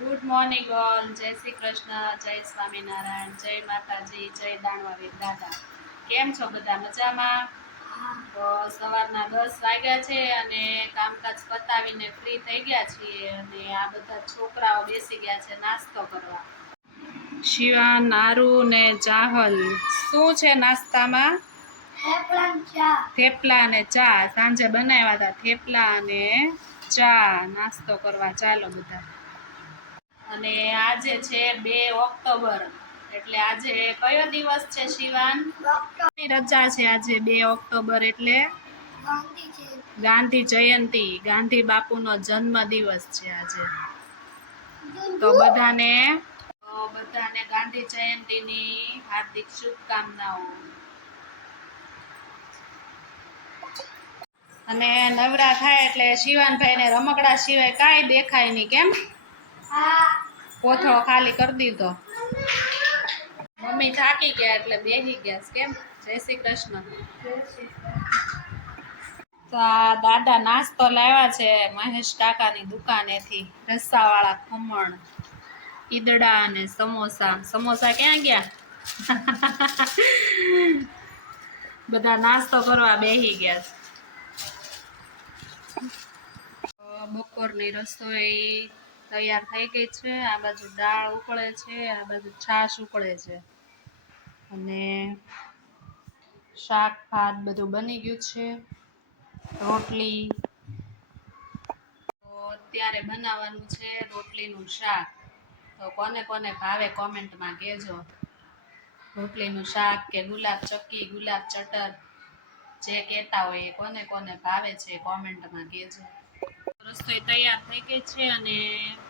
Good morning all. જય શ્રી કૃષ્ણ, જય સ્વામિનારાયણ, જય માતાજી, જય દાનવાવીર દાદા. કેમ છો બધા? મજામાં? તો સવારના 10 વાગ્યા છે અને કામકાજ પતાવીને ફ્રી થઈ ગયા છીએ અને આ બધા છોકરાઓ બેસી ગયા છે નાસ્તો કરવા. શિવાન, નારુ ને ચાહલ. શું છે નાસ્તામાં? થેપલા અને ચા. સાંજે બનાવ્યા હતા થેપલા અને ચા નાસ્તો કરવા. ચાલો બધા. અને આજે છે 2 ઓક્ટોબર, એટલે આજે કયો દિવસ છે શિવાન? રજા છે આજે 2 ઓક્ટોબર એટલે ગાંધી જયંતી. ગાંધી બાપુનો જન્મ દિવસ છે આજે. તો બધાને ગાંધી જયંતીની હાર્દિક શુભકામનાઓ. અને નવરા થાય એટલે શિવાનભાઈને રમકડા સિવાય કાંઈ દેખાય નહીં. કેમ? કોથળો ખાલી કરી દીધો. મમ્મી થાકી ગયા એટલે બેસી ગયા. કેમ? જય શ્રી કૃષ્ણ. તો આ દાદા નાસ્તો લાવ્યા છે મહેશ કાકાની દુકાનેથી. રસાવાળા ખમણ, ઈદડા અને સમોસા. સમોસા ક્યાં ગયા? બધા નાસ્તો કરવા બેસી ગયા છે. બપોરની રસોઈ તૈયાર થઈ ગઈ છે. આ બાજુ દાળ ઉકળે છે, આ બાજુ છાશ ઉકળે છે અને શાક ભાત બધું બની ગયું છે. રોટલી તો અત્યારે બનાવવાનું છે રોટલીનું શાક. તો કોને કોને ભાવે કોમેન્ટમાં કહેજો. રોટલીનું શાક કે ગુલાબ ચક્કી, ગુલાબ ચટર, જે કહેતા હોય એ કોને કોને ભાવે છે કોમેન્ટમાં કહેજો. રસોઈ તૈયાર થઈ ગઈ છે અને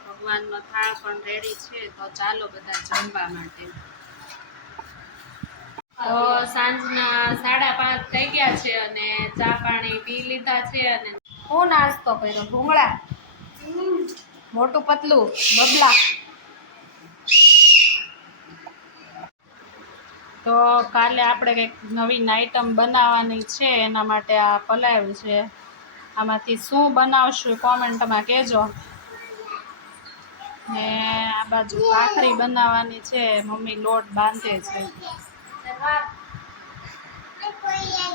ભગવાનનો થાળ પણ રેડી છે. તો ચાલો બધા જમવા માટે. તો સાંજના 5:30 થઈ ગયા છે અને ચા પાણી પી લીધા છે. અને શું નાસ્તો કર્યો? ભૂંગળા, મોટું પતલું, બબલા. તો કાલે આપણે કંઈક નવીન આઈટમ બનાવવાની છે, એના માટે આ પલાવ્યું છે. આમાંથી શું બનાવશું કોમેન્ટમાં કહેજો. ને આ બાજુ ભાખરી બનાવવાની છે, મમ્મી લોટ બાંધે છે.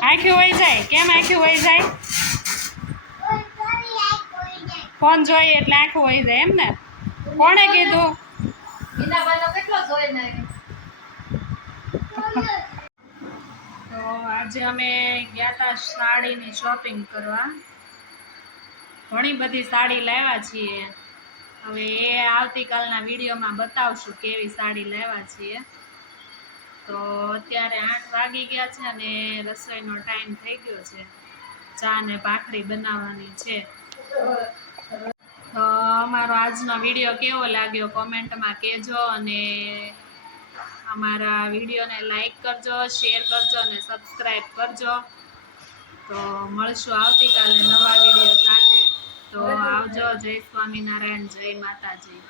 આંખ્યું વહી જાય. કેમ આંખ્યું વહી જાય? ફોન જોઈએ એટલે આંખું વહી જાય એમ ને? કોણે કીધું? તો આજે અમે ગયા હતા સાડીની શોપિંગ કરવા. ઘણી બધી સાડી લાવ્યા છીએ. હવે એ આવતીકાલના વિડીયોમાં બતાવશું કેવી સાડી લાવ્યા છીએ. તો અત્યારે 8 વાગી ગયા છે અને રસોઈનો ટાઈમ થઈ ગયો છે. ચા ને ભાખરી બનાવવાની છે. તો અમારો આજનો વિડીયો કેવો લાગ્યો કોમેન્ટમાં કહેજો અને અમારા વિડીયોને લાઈક કરજો, શેર કરજો અને સબસ્ક્રાઈબ કરજો. તો મળશું આવતીકાલે નવા વિડીયો સાથે. તો આવજો. જય સ્વામિનારાયણ, જય માતાજી.